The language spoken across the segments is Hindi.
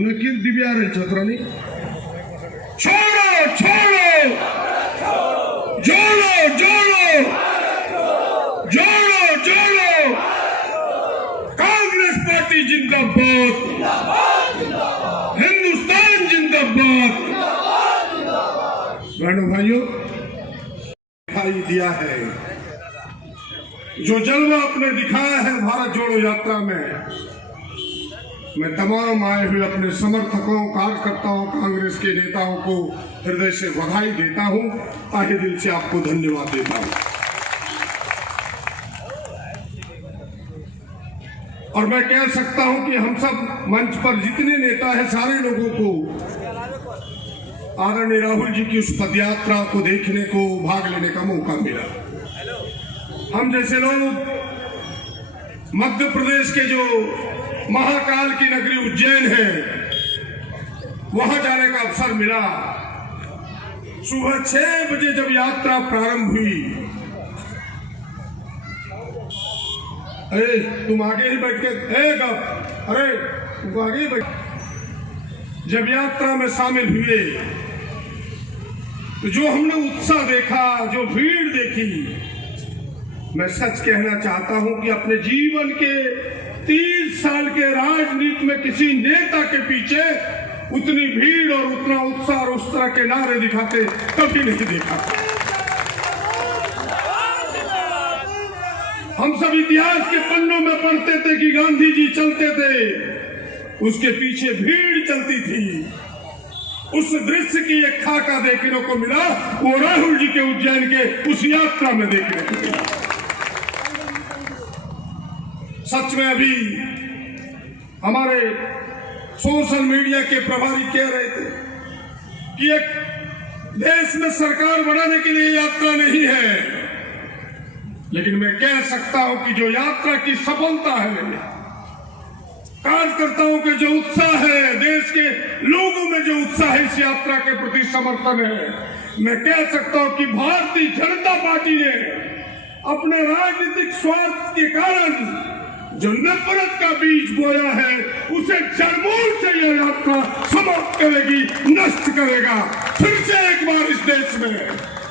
उनकी दिव्या रे छत्रनी छोड़ो छोड़ो जोड़ो जोड़ो जोड़ो जोड़ो कांग्रेस पार्टी जिंदाबाद हिंदुस्तान जिंदाबाद। बहनों भाइयों, दिखाई दिया है जो जलवा आपने दिखाया है भारत जोड़ो यात्रा में, मैं तमाम आए हुए अपने समर्थकों, कार्यकर्ताओं, कांग्रेस के नेताओं को हृदय से बधाई देता हूं, ताहे दिल से आपको धन्यवाद देता हूं। और मैं कह सकता हूं कि हम सब मंच पर जितने नेता हैं, सारे लोगों को आदरणीय राहुल जी की उस पदयात्रा को देखने को, भाग लेने का मौका मिला। हम जैसे लोग मध्य प्रदेश के जो महाकाल की नगरी उज्जैन है, वहां जाने का अवसर मिला। सुबह 6 बजे जब यात्रा प्रारंभ हुई, अरे तुम आगे ही बैठ के, अरे तुम आगे ही बैठ। जब यात्रा में शामिल हुए तो जो हमने उत्साह देखा, जो भीड़ देखी, मैं सच कहना चाहता हूं कि अपने जीवन के 30 साल के राजनीति में किसी नेता के पीछे उतनी भीड़ और उतना उत्साह और उस तरह के नारे दिखाते कभी नहीं देखा। हम सब इतिहास के पन्नों में पढ़ते थे कि गांधी जी चलते थे, उसके पीछे भीड़ चलती थी। उस दृश्य की एक खाका देखने को मिला, वो राहुल जी के उज्जैन के उस यात्रा में देखने को मिला। सच में अभी हमारे सोशल मीडिया के प्रभारी कह रहे थे कि एक देश में सरकार बनाने के लिए यात्रा नहीं है, लेकिन मैं कह सकता हूं कि जो यात्रा की सफलता है, कार्यकर्ताओं के जो उत्साह है, देश के लोगों में जो उत्साह है, इस यात्रा के प्रति समर्थन है, मैं कह सकता हूं कि भारतीय जनता पार्टी ने अपने राजनीतिक स्वार्थ के कारण जो नफरत का बीज बोया है, उसे जड़मूल से यह यात्रा समाप्त करेगी, नष्ट करेगा। फिर से एक बार इस देश में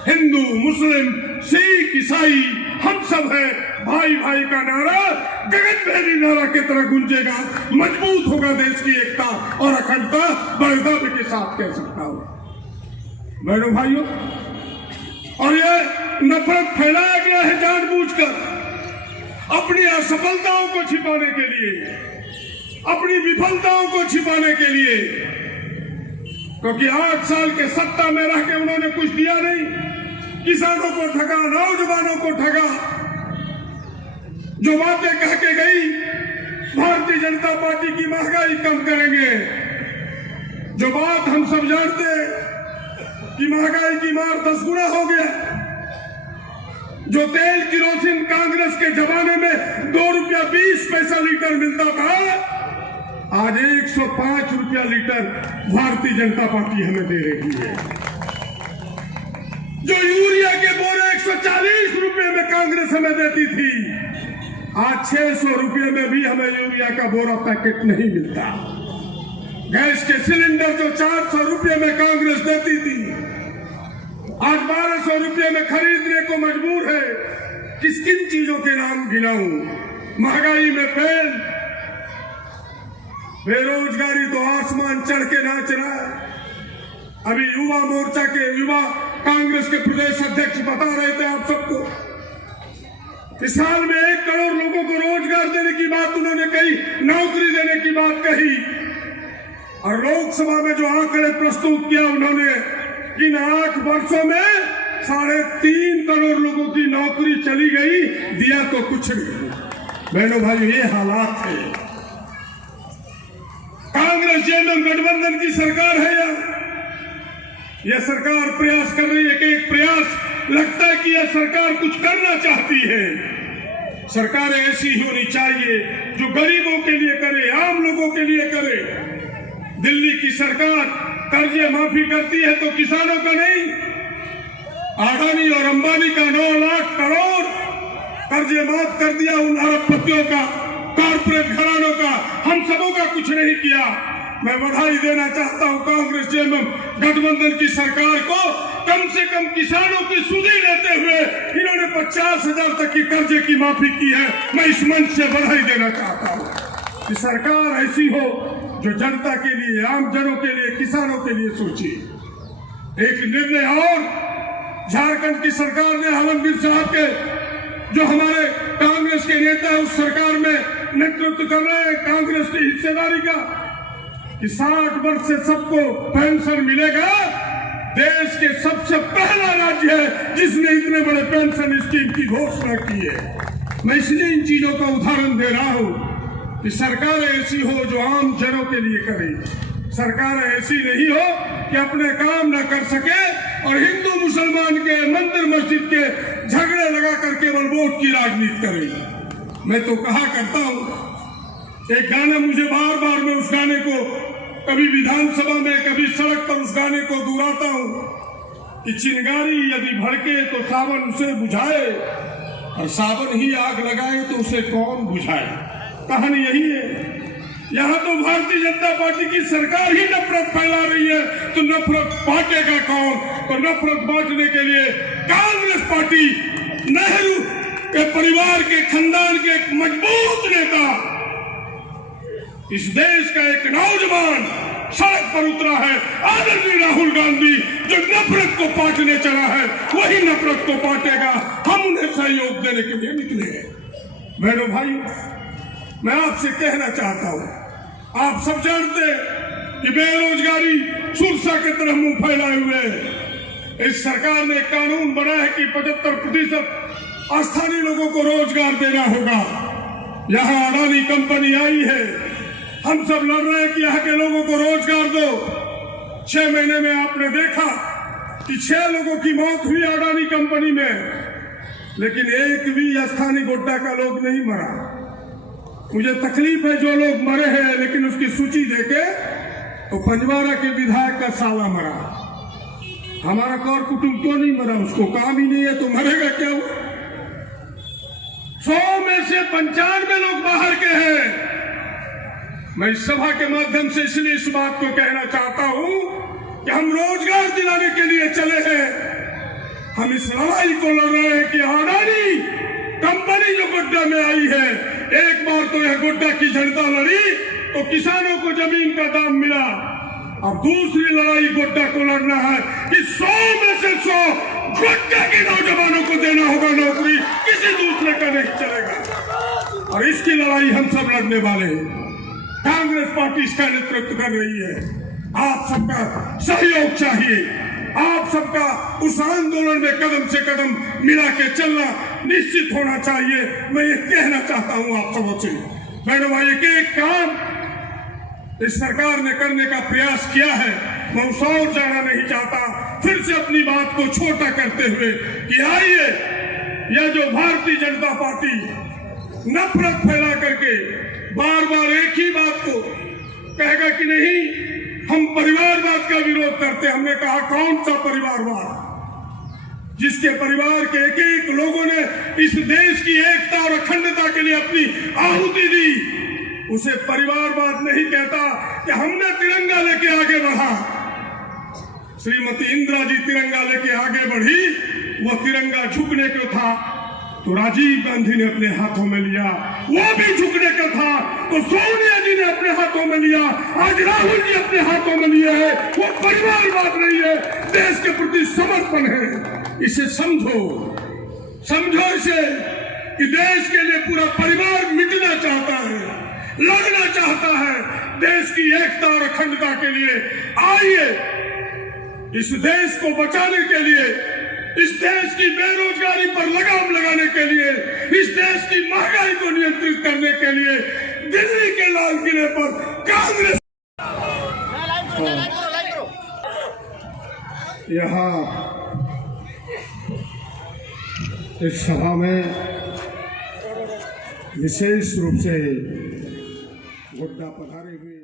हिंदू, मुस्लिम, सिख, ईसाई हम सब हैं, भाई भाई का नारा गगनभेदी नारा की तरह गूंजेगा। मजबूत होगा देश की एकता और अखंडता, बड़े दावे के साथ कह सकता हूं। बहनों भाइयों, और ये नफरत फैलाया गया है जानबूझकर, अपनी असफलताओं को छिपाने के लिए, अपनी विफलताओं को छिपाने के लिए, क्योंकि 8 साल के सत्ता में रह के उन्होंने कुछ दिया नहीं। किसानों को ठगा, नौजवानों को ठगा, जो बातें कह के गई भारतीय जनता पार्टी की महंगाई कम करेंगे, जो बात हम सब जानते हैं कि महंगाई की मार 10 गुना हो गया, जो तेल किरोसिन कांग्रेस के जमाने में 2 रुपया 20 पैसा लीटर मिलता था, आज 105 रुपया लीटर भारतीय जनता पार्टी हमें दे रही है। जो यूरिया के बोरे 140 रुपये में कांग्रेस हमें देती थी, आज 600 रुपये में भी हमें यूरिया का बोरा पैकेट नहीं मिलता। गैस के सिलेंडर जो 400 रुपये में कांग्रेस देती थी, आज 1200 रुपये में खरीदने को मजबूर है। किस किन चीजों के नाम गिनाऊं? महंगाई में फेल, बेरोजगारी तो आसमान चढ़ के नाच रहा है। अभी युवा मोर्चा के युवा कांग्रेस के प्रदेश अध्यक्ष बता रहे थे आप सबको, इस साल में 1 करोड़ लोगों को रोजगार देने की बात उन्होंने कही, नौकरी देने की बात कही। और लोकसभा में जो आंकड़े प्रस्तुत किया उन्होंने, इन 8 वर्षों में 3.5 करोड़ लोगों की नौकरी चली गई, दिया तो कुछ नहीं। बहनों भाइयों, ये हालात है। कांग्रेस जेएमएम गठबंधन की सरकार है यार, यह सरकार प्रयास कर रही है कि एक प्रयास लगता है कि यह सरकार कुछ करना चाहती है। सरकार ऐसी होनी चाहिए जो गरीबों के लिए करे, आम लोगों के लिए करे। दिल्ली की सरकार कर्जे माफी करती है तो किसानों का नहीं, अडानी और अंबानी का 9 लाख करोड़ कर्जे माफ कर दिया, उन अरबपतियों का, कॉर्पोरेट घरानों का, हम सबों का कुछ नहीं किया। मैं बधाई देना चाहता हूं कांग्रेस एवं गठबंधन की सरकार को। कम से कम किसानों की सुधी लेते हुए इन्होंने 50,000 तक की कर्जे की माफी की है। मैं इस मंच से बधाई देना चाहता हूं कि सरकार ऐसी हो जो जनता के लिए, आम जनों के लिए, किसानों के लिए सोचे। एक निर्णय और, झारखंड की सरकार ने आलमगीर साहब के, जो हमारे कांग्रेस के नेता उस सरकार में नेतृत्व कर रहे हैं कांग्रेस की हिस्सेदारी का, कि 60 वर्ष से सबको पेंशन मिलेगा। देश के सबसे पहला राज्य है जिसने इतने बड़े पेंशन स्कीम की घोषणा की है। मैं इसलिए इन चीजों का उदाहरण दे रहा हूं कि सरकार ऐसी हो जो आम जनों के लिए करे। सरकार ऐसी नहीं हो कि अपने काम न कर सके और हिंदू मुसलमान के, मंदिर मस्जिद के झगड़े लगा कर केवल वोट की राजनीति करे। मैं तो कहा करता हूं, एक गाना मुझे बार बार, मैं उस गाने को कभी विधानसभा में, कभी सड़क पर उस गाने को दोहराता हूं कि चिंगारी यदि भड़के तो सावन उसे बुझाए, और सावन ही आग लगाए तो उसे कौन बुझाए। कहानी यही है। यहाँ तो भारतीय जनता पार्टी की सरकार ही नफरत फैला रही है, तो नफरत बांटेगा कौन? तो नफरत बांटने के लिए कांग्रेस पार्टी, नेहरू के परिवार के, खानदान के एक मजबूत नेता, इस देश का एक नौजवान सड़क पर उतरा है, आदरणीय राहुल गांधी, जो नफरत को बांटने चला है, वही नफरत को बांटेगा। हम उन्हें सहयोग देने के लिए निकले हैं। बहनों भाइयों, मैं आपसे कहना चाहता हूं, आप सब जानते हैं कि बेरोजगारी सुरसा की तरह मुंह फैलाए हुए है। इस सरकार ने कानून बनाया है कि 75% स्थानीय लोगों को रोजगार देना होगा। यहाँ अडानी कंपनी आई है, हम सब लड़ रहे हैं कि यहाँ के लोगों को रोजगार दो। 6 महीने में आपने देखा कि 6 लोगों की मौत हुई अडानी कंपनी में, लेकिन एक भी स्थानीय गोड्डा का लोग नहीं मरा। मुझे तकलीफ है जो लोग मरे हैं, लेकिन उसकी सूची देखे तो पंजवारा के विधायक का साला मरा। हमारा कौर कुटुंब क्यों नहीं मरा? उसको काम ही नहीं है तो मरेगा क्या? 100 में से 95 लोग बाहर के हैं। मैं इस सभा के माध्यम से इसलिए इस बात को कहना चाहता हूं कि हम रोजगार दिलाने के लिए चले हैं। हम इस लड़ाई को लड़ रहे हैं कि अडानी कंपनी जो गोड्डा में आई है, एक बार तो यह गोड्डा की जनता लड़ी तो किसानों को जमीन का दाम मिला। अब दूसरी लड़ाई गोड्डा को लड़ना है कि 100 में से 100 गोड्डा के नौजवानों को देना होगा नौकरी, किसी दूसरे का नहीं चलेगा। और इसकी लड़ाई हम सब लड़ने वाले हैं। कांग्रेस पार्टी इसका नेतृत्व कर रही है। आप सबका सहयोग चाहिए, आप सबका उस आंदोलन में कदम से कदम मिला के चलना निश्चित होना चाहिए। मैं ये कहना चाहता हूं आप सबों से, मैडम भाई, एक काम इस सरकार ने करने का प्रयास किया है। मैं उस और जाना नहीं चाहता, फिर से अपनी बात को छोटा करते हुए कि आइए, यह जो भारतीय जनता पार्टी नफरत फैला करके बार बार एक ही बात को कहेगा कि नहीं हम परिवारवाद का विरोध करते। हमने कहा कौन सा परिवारवाद? जिसके परिवार के एक एक लोगों ने इस देश की एकता और अखंडता के लिए अपनी आहुति दी, उसे परिवारवाद नहीं कहता। कि हमने तिरंगा लेके आगे बढ़ा, श्रीमती इंदिरा जी तिरंगा लेके आगे बढ़ी, वह तिरंगा झुकने को था तो राजीव गांधी ने अपने हाथों में लिया, वो भी झुकने का था तो सोनिया जी ने अपने हाथों में लिया, आज राहुल जी अपने हाथों में लिया है। वो परिवारवाद नहीं है, देश के प्रति समर्पण है। इसे समझो, समझो इसे कि देश के लिए पूरा परिवार मिटना चाहता है, लड़ना चाहता है देश की एकता और अखंडता के लिए। आइए, इस देश को बचाने के लिए, इस देश की बेरोजगारी पर लगाम लगाने के लिए, इस देश की महंगाई को नियंत्रित करने के लिए दिल्ली के लाल किले पर कांग्रेस यहाँ इस सभा में विशेष रूप से गोड्डा पधारे हुए